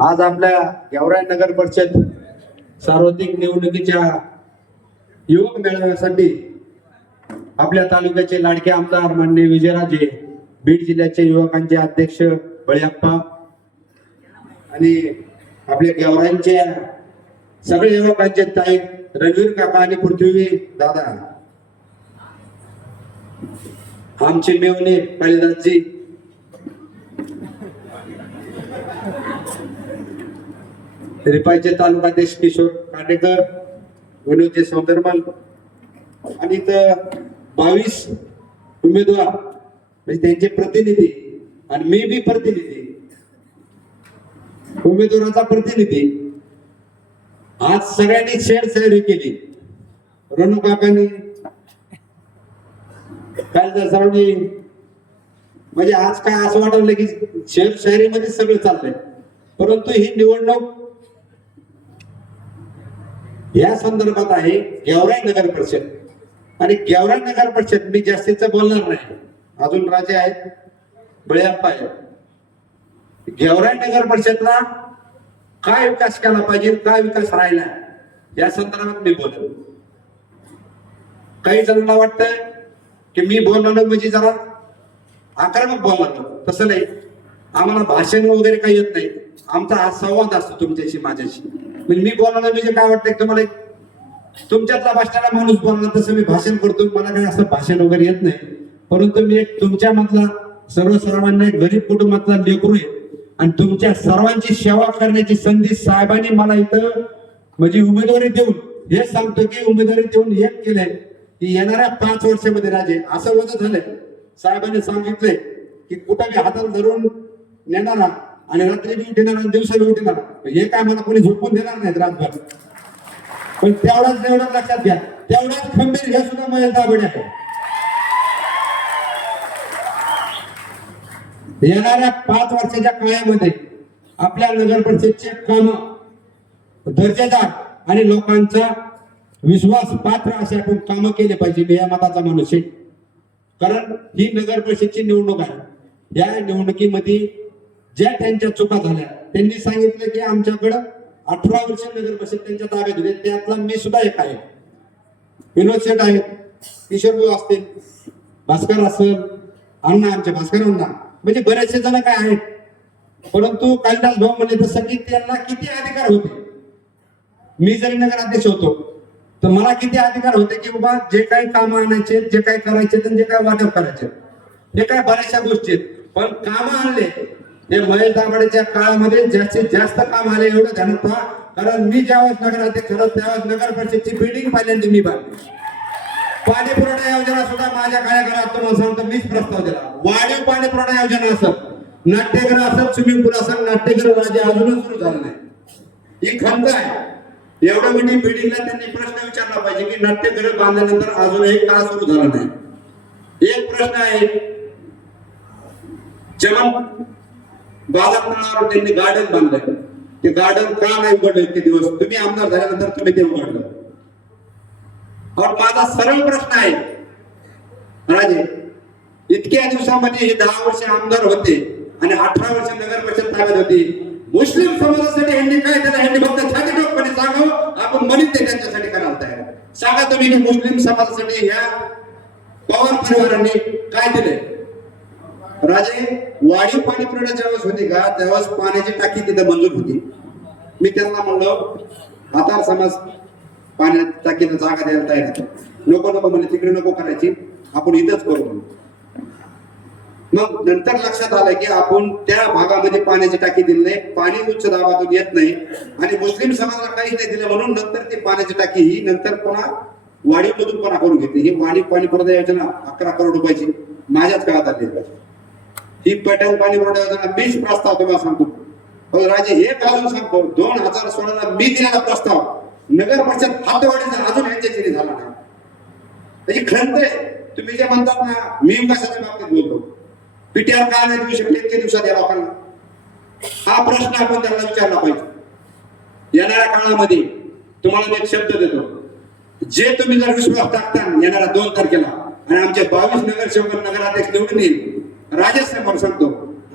आज आपल्या गेवराय नगर परिषद सार्वत्रिक निवडणुकीच्या युवक मेळाव्यासाठी आपल्या तालुक्याचे लाडके आमदार मान्य विजयराजे बीड जिल्ह्याचे युवकांचे अध्यक्ष बळीप्पा आणि आपल्या गेवरांचे सगळे युवकांचे ताई रणवीर काका आणि पृथ्वी दादा. आमचे मेवणे कालिदासजी रिपाईचे तालुकाध्यक्ष किशोर काटेकर विनोदजी सौंदरमल आणि इथं बावीस उमेदवार म्हणजे त्यांचे प्रतिनिधी आणि मी बी प्रतिनिधी. उमेदवाराचा प्रतिनिधी. आज सगळ्यांनी शेअर तयारी केली. रणू काकांनी काल सर्वांनी म्हणजे आज काय असं वाटवलं की शेअर शहरीमध्ये सगळं चाललंय. परंतु ही निवडणूक या संदर्भात आहे गेवराई नगर परिषद. आणि गेवराई नगर परिषद मी जास्तीच बोलणार नाही. अजून राजे आहेत बळीप्पा आहेत. गेवराई नगर परिषदला काय विकास केला पाहिजे काय विकास राहिला? या संदर्भात मी बोलतो काही जणांना वाटतंय की मी बोललो म्हणजे जरा आक्रमक बोललो तसं नाही. आम्हाला भाषण वगैरे काही येत नाही. आमचा हा संवाद असतो तुमच्याशी माझ्याशी. म्हणजे मी बोलणार म्हणजे काय वाटतंय तुम्हाला? एक तुमच्यातला भाषणाला माणूस बोलणार तसं मी भाषण करतो मला काही असं भाषण वगैरे येत नाही. परंतु मी एक तुमच्या मधला सर्वसामान्य गरीब कुटुंबातला लेकरू आहे. आणि तुमच्या सर्वांची सेवा करण्याची संधी साहेबांनी मला इथं म्हणजे उमेदवारी देऊन हे सांगतो की उमेदवारी देऊन एक केलंय की येणाऱ्या पाच वर्षामध्ये राजे असं होत झालंय. साहेबांनी सांगितलंय की कुठं बी हातात धरून नेणारा आणि रात्री बी उठणार आणि दिवसा बी उठणार हे काय मला कोणी झोपून देणार नाहीत रातभर. पण तेवढाच एवढं लक्षात घ्या. तेवढाच खंबीर हे सुद्धा माझ्या दाबड आहे. येणाऱ्या पाच वर्षाच्या काळामध्ये आपल्या नगर परिषदचे काम दर्जेदार आणि लोकांचा विश्वास पात्र असे आपण कामं केले पाहिजे मी या मताचा माणूस आहे. कारण ही नगर परिषदची निवडणूक आहे. या निवडणुकीमध्ये ज्या त्यांच्या चुका झाल्या त्यांनी सांगितलं की आमच्याकडं अठरा वर्ष नगर परिषद त्यांच्या ताब्यात होते. त्यातला मी सुद्धा एक आहे. विनोद शेठ आहेत किशोर असतील भास्कर असेल अण्णा आमच्या भास्कर अण्णा. म्हणजे बरेचसे जण काय आहेत? परंतु कालिदास भाऊ म्हणले तसं की त्यांना किती अधिकार होते? मी जरी नगराध्यक्ष होतो तर मला किती अधिकार होते की बाबा जे काही काम आणायचे जे काही करायचे आणि जे काही वाटप करायचे. हे काय बऱ्याचशा गोष्टी आहेत. पण काम आणले हे महेश दाभाडेच्या काळामध्ये जास्तीत जास्त काम आले एवढं झालं कारण मी ज्यावेळेस नगराध्यक्ष करत त्यावेळेस नगर परिषदची बिल्डिंग पहिल्यांदा मी बांधली. पाणी पुरवठा योजना सुद्धा माझ्या काळाकाळात तुम्हाला सांगतो मीच प्रस्ताव दिला. वाढीव पाणी पुरवठा योजना असत. नाट्यगृह असत स्विमिंग पूल असत नाट्यगृह माझे अजूनच सुरू झालं नाही. ही खंत आहे. एवढं मोठी बिल्डिंगला त्यांनी प्रश्न विचारला पाहिजे की नाट्यगृह बांधल्यानंतर अजूनही का सुरू झालं नाही? एक प्रश्न आहे. चमन बाजारपेठावर त्यांनी गार्डन बांधलं. ते गार्डन का नाही उघडलं इतके दिवस? तुम्ही आमदार झाल्यानंतर तुम्ही ते उघडलं. और माझा सरळ प्रश्न आहे. राजे इतक्या दिवसामध्ये हे दहा वर्ष आमदार होते आणि अठरा वर्ष नगर परिषद ताब्यात होती. मुस्लिम समाजासाठी ह्यांनी काय त्याला ह्यांनी फक्त छाती ठोकपणे सांगावं. आपण मनीत ते त्यांच्यासाठी करायला तयार सांगा तुम्ही की मुस्लिम समाजासाठी ह्या पवार परिवारांनी काय दिले राजे वाढीव पाणी पुरवठा ज्यावेळेस होती का त्यावेळेस पाण्याची टाकी तिथे मंजूर होती. मी त्यांना म्हणलो आता समाज पाण्यात टाकीला जागा द्यायला तयार होतो. नको नको म्हणजे तिकडे नको करायची आपण इथंच करू मग नंतर लक्षात आलं की आपण त्या भागामध्ये पाण्याची टाकी दिली नाही पाणी उच्च दाबातून येत नाही आणि मुस्लिम समाजाला काहीच नाही दिलं म्हणून नंतर ती पाण्याची टाकी ही नंतर पुन्हा वाढीवमधून पुन्हा करून घेतली. ही पाणी पाणी पुरवठा योजना अकरा करोड रुपयाची माझ्याच काळात आली पाहिजे ही पटेल पाणी पुरवठा योजना मीच प्रस्ताव तुम्हाला सांगतो. राजे हे अजून सांगतो दोन हजार सोळाला मी दिलेला प्रस्ताव नगर परिषद हातवाडीचा अजून यांच्याची झाला नाही. त्याची खंत आहे. तुम्ही जे म्हणतात ना मी विकासाच्या बाबतीत बोलतो? पीटीआर का नाही देऊ शकले इतके दिवसात या लोकांना. हा प्रश्न आपण त्यांना विचारला पाहिजे. येणाऱ्या काळामध्ये तुम्हाला मी एक शब्द देतो. जे तुम्ही जर विश्वास टाकता येणाऱ्या दोन तारखेला आणि आमचे बावीस नगरसेवक नगराध्यक्ष निवडून येईल. राजेश सांगतो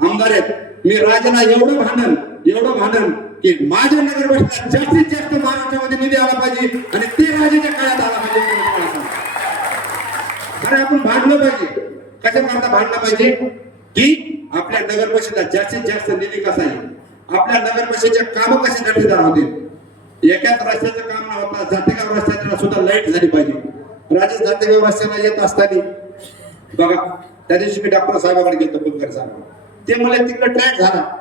आमदार आहेत मी राजाला एवढं भांडण एवढं भांडण की माझ्या नगर जास्तीत जास्त महाराष्ट्रामध्ये निधी आला पाहिजे आणि ते राजाच्या काळात आला पाहिजे खरं अरे आपण भांडलं पाहिजे. कशा करता भांडलं पाहिजे? की आपल्या नगर परिषदेला जास्तीत जास्त निधी कसा येईल? आपल्या नगर परिषदेचे काम कसे दर्जेदार होतील? एकाच रस्त्याचं काम न होता जातेगाव रस्त्याला सुद्धा लाइट झाली पाहिजे. राजे जातेगाव रस्त्याला येत असताना बघा त्या दिवशी मी डॉक्टर साहेबाकडे गेलो पुलकर साहेब ते मला तिकडे ट्रॅक झाला.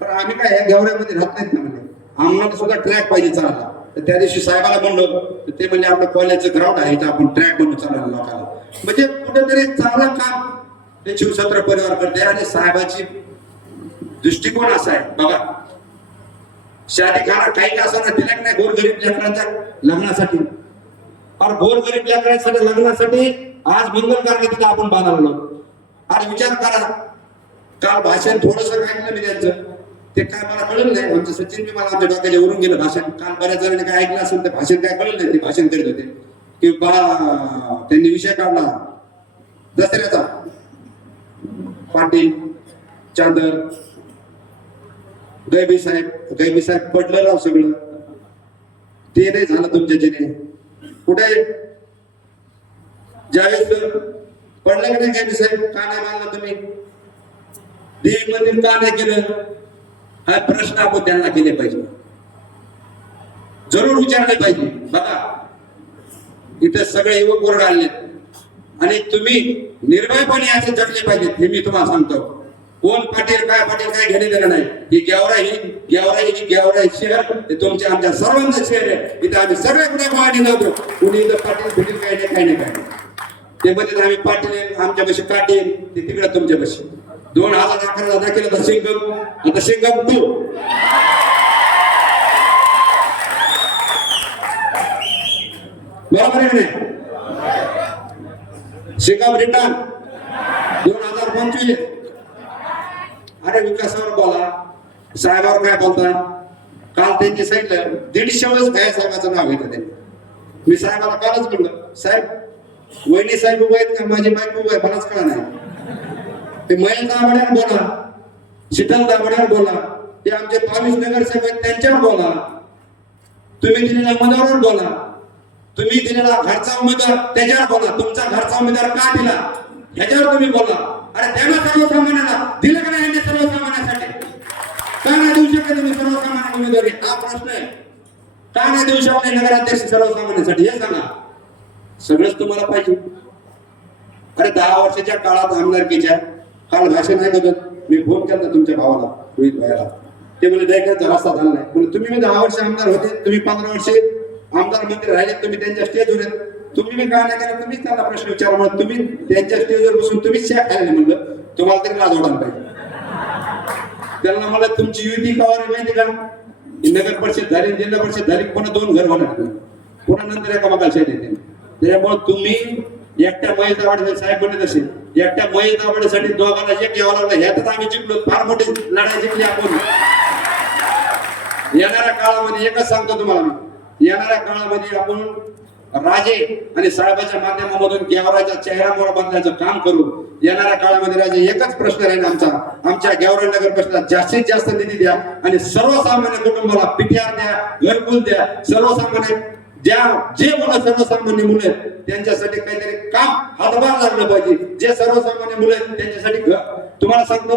पण आम्ही काय ह्या गेवऱ्यामध्ये राहत नाहीत ना म्हणजे. आम्हाला सुद्धा ट्रॅक पाहिजे चालला तर त्या दिवशी साहेबाला म्हणलो तर ते म्हणजे आपलं कॉलेजचं ग्राउंड आहे तर आपण ट्रॅक बनवून चालला लोकांना. म्हणजे कुठेतरी चांगलं काम हे शिवछत्र परिवार करते आणि साहेबाची दृष्टिकोन असा आहे. बघा. शादी खाना काही का असं दिला की नाही गोरगरीब लेकरांच्या लग्नासाठी. और गोरगरीब लेकरांसाठी लग्नासाठी आज मंगल कार्य तिथं आपण बांधायला आज विचार करा. काल भाषण थोडस ऐकलं मी त्यांचं. ते काय मला कळलं नाही. आमचं सचिन मी मला आमच्या डोक्याच्या वरून गेलं. भाषण काल बऱ्याच जणांनी काय ऐकलं असेल ते भाषण काय कळलं नाही. ते भाषण करीत होते. की बा त्यांनी विषय काढला. दसऱ्याचा. पाटील चांदर गैबी साहेब गैबी साहेब पडलं राव सगळं. ते नाही झालं तुमच्या जिने कुठे? ज्यावेळेस पडलं की नाही गैबी साहेब? का नाही मानलं तुम्ही? देवी मंदिर का नाही केलं? हा प्रश्न आपण त्यांना केले पाहिजे. जरूर विचारले पाहिजे. बघा इथे सगळे युवक वर्ग आले आणि तुम्ही निर्भयपणे असे जगले पाहिजेत हे मी तुम्हाला सांगतो. कोण पाटील काय पाटील काय घेणे देणं नाही. ही गेवरा ही गेवरा ही गेवरा शहर हे तुमच्या आमच्या सर्वांचं शहर आहे. इथं आम्ही सगळे कुठे पाणी नव्हतो कुणी इथं पाटील फिटील काय नाही काय नाही काय नाही. ते मध्ये आम्ही पाटील आमच्या बशी काटेल ते तिकडे तुमच्या बशी दोन हजार अदा केला होता गप आता सिंगम टू बरोबर आहे की रिटर्न दोन हजार पंचवीस. अरे विकासावर बोला. साहेबावर काय बोलता? काल त्यांनी सांगितलं दीडशे वेळेस भया साहेबाचं नाव घेतलं ते मी साहेबाला कालच म्हणलं साहेब वहिनी साहेब उभे आहेत का? माझी बायको उभं आहे मलाच कळा नाही. ते मयंक दामड्यावर बोला शीतल दाभाड्यात बोला ते आमचे बावीस नगरसेवक आहेत त्यांच्यावर बोला. तुम्ही दिलेल्या उमेदवारावर बोला. तुम्ही दिलेला घरचा उमेदवार त्याच्यावर बोला. तुमचा घरचा उमेदवार का दिला? ह्याच्यावर तुम्ही बोला. अरे त्यांना सर्वसामान्याला दिलं का नाही सर्वसामान्यासाठी? का नाही देऊ शकता तुम्ही सर्वसामान्य उमेदवारी? हा प्रश्न आहे. का नाही देऊ शकले नगराध्यक्ष सर्वसामान्यासाठी? हे सांगा. सगळंच तुम्हाला पाहिजे. अरे दहा वर्षाच्या काळात आमदारकीच्या काल भाषण नाही होतो. मी फोन केला तुमच्या भावाला रोहित भायाला ते म्हणजे द्यायचा रस्ता झाला नाही. म्हणजे तुम्ही मी दहा वर्ष आमदार होते तुम्ही पंधरा वर्षे आमदार मंत्री राहिले तुम्ही त्यांच्या स्टेजवर आहेत. तुम्ही मी काय नाही केलं? तुम्हीच त्यांना प्रश्न विचारा म्हणून तुम्ही त्यांच्या स्टेजवर बसून तुम्हीच शॅक खाल्ले म्हणलं. तुम्हाला तरी लाज वाटायला पाहिजे. त्यांना मला तुमची युती कावर माहिती का? नगर परिषद झाली जिल्हा परिषद झाली पुन्हा दोन घर होणार पुन्हा नंतर एका मकाल शेत येते त्याच्यामुळे तुम्ही एकट्या महिला दावडे साहेब बनत असेल एकट्या महेश दावडेसाठी दोघांना एक यावं लागलं ह्यातच आम्ही जिंकलो. फार मोठी लढाई जिंकली आपण. येणाऱ्या काळामध्ये एकच सांगतो तुम्हाला मी. येणाऱ्या काळामध्ये आपण राजे आणि साहेबाच्या माध्यमामधून गेवराच्या चेहरा मोहरा काम करू. येणाऱ्या काळामध्ये राजे एकच प्रश्न राहील आमचा. आमच्या गेवरा नगर प्रश्नात जास्तीत जास्त निधी द्या आणि सर्वसामान्य कुटुंबाला पीटीआर द्या घरकुल द्या. सर्वसामान्य ज्या जे मुलं सर्वसामान्य मुलं त्यांच्यासाठी काहीतरी काम हातभार लागलं पाहिजे. जे सर्वसामान्य मुलं आहेत त्यांच्यासाठी तुम्हाला सांगतो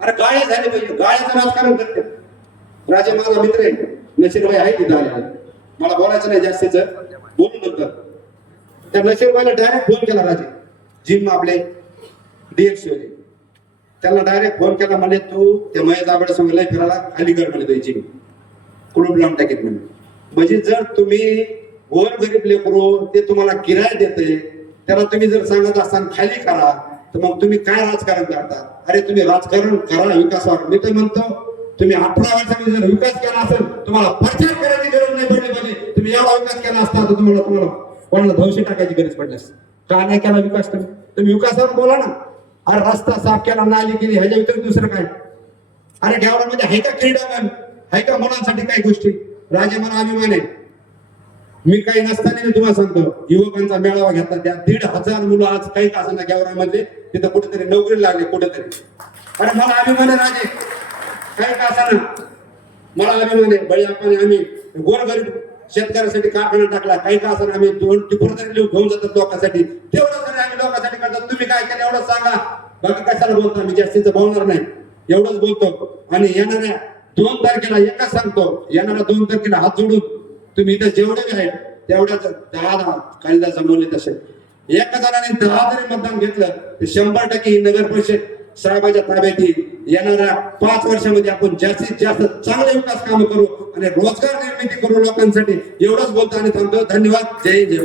अरे गाळे झाले पाहिजे. गाळ्याचं राजकारण करते. राजे माझा मित्र आहे. नशीरबाई आहे तिथं आलेले. मला बोलायचं नाही जास्तीच बोलू नंतर. त्या नशीरबाईला डायरेक्ट फोन केला राजे. जिम आपले डीएक्सी होते त्याला डायरेक्ट फोन केला म्हणे तू त्या महेश आबडे संघ लय फिरायला खाली कर म्हणे जिम कुठून लावून टाकीत म्हणे. म्हणजे जर तुम्ही गोर गरीब लेकरू ते तुम्हाला किराय देते त्याला तुम्ही जर सांगत असाल खाली करा तर मग तुम्ही काय राजकारण करता? अरे तुम्ही राजकारण करा विकासावर. मी तर म्हणतो तुम्ही अठरा वर्षामध्ये जर विकास केला असेल तुम्हाला प्रचार करायची गरज नाही पडली पाहिजे. तुम्ही एवढा विकास केला असता तर तुम्हाला तुम्हाला कोणाला धवशी टाकायची गरज पडली असती. का नाही केला विकास तुम्ही? तुम्ही विकासावर बोला ना. अरे रस्ता साफ केला नाली केली ह्याच्या व्यतिरिक्त दुसरं काय? अरे गावामध्ये आहे का क्रीडागान? आहे का मुलांसाठी काही गोष्टी? राजे मला अभिमान आहे. मी काही नसताना मी तुम्हाला सांगतो युवकांचा मेळावा घेतला त्या दीड हजार मुलं आज काही तासांना गेवरामध्ये तिथं कुठेतरी नोकरी लागली कुठेतरी. अरे मला अभिमान आहे राजे काही तासांना मला अभिमान आहे बळी आपण आम्ही गोरगरीब शेतकऱ्यासाठी कारखाना टाकला काही का असं आम्ही दोन टिपूर तरी लिहून घेऊन जातात लोकांसाठी. तेवढं तरी आम्ही लोकांसाठी करतात तुम्ही काय केलं एवढं सांगा. बाकी कशाला बोलतो? मी जास्तीचं बोलणार नाही. एवढंच बोलतो. आणि येणाऱ्या दोन तारखेला एकच सांगतो. येणाऱ्या दोन तारखेला हात जोडून तुम्ही इथं जेवढे बी आहेत तेवढ्याच दहा दहा कालिदास जमवले तसे. एका जणाने दहा जरी मतदान घेतलं तर शंभर टक्के ही नगर परिषद साहेबाच्या ताब्यात येईल. येणाऱ्या पाच वर्षामध्ये आपण जास्तीत जास्त चांगले विकास कामं करू आणि रोजगार निर्मिती करू लोकांसाठी. एवढंच बोलतो आणि थांबतो. धन्यवाद. जय जय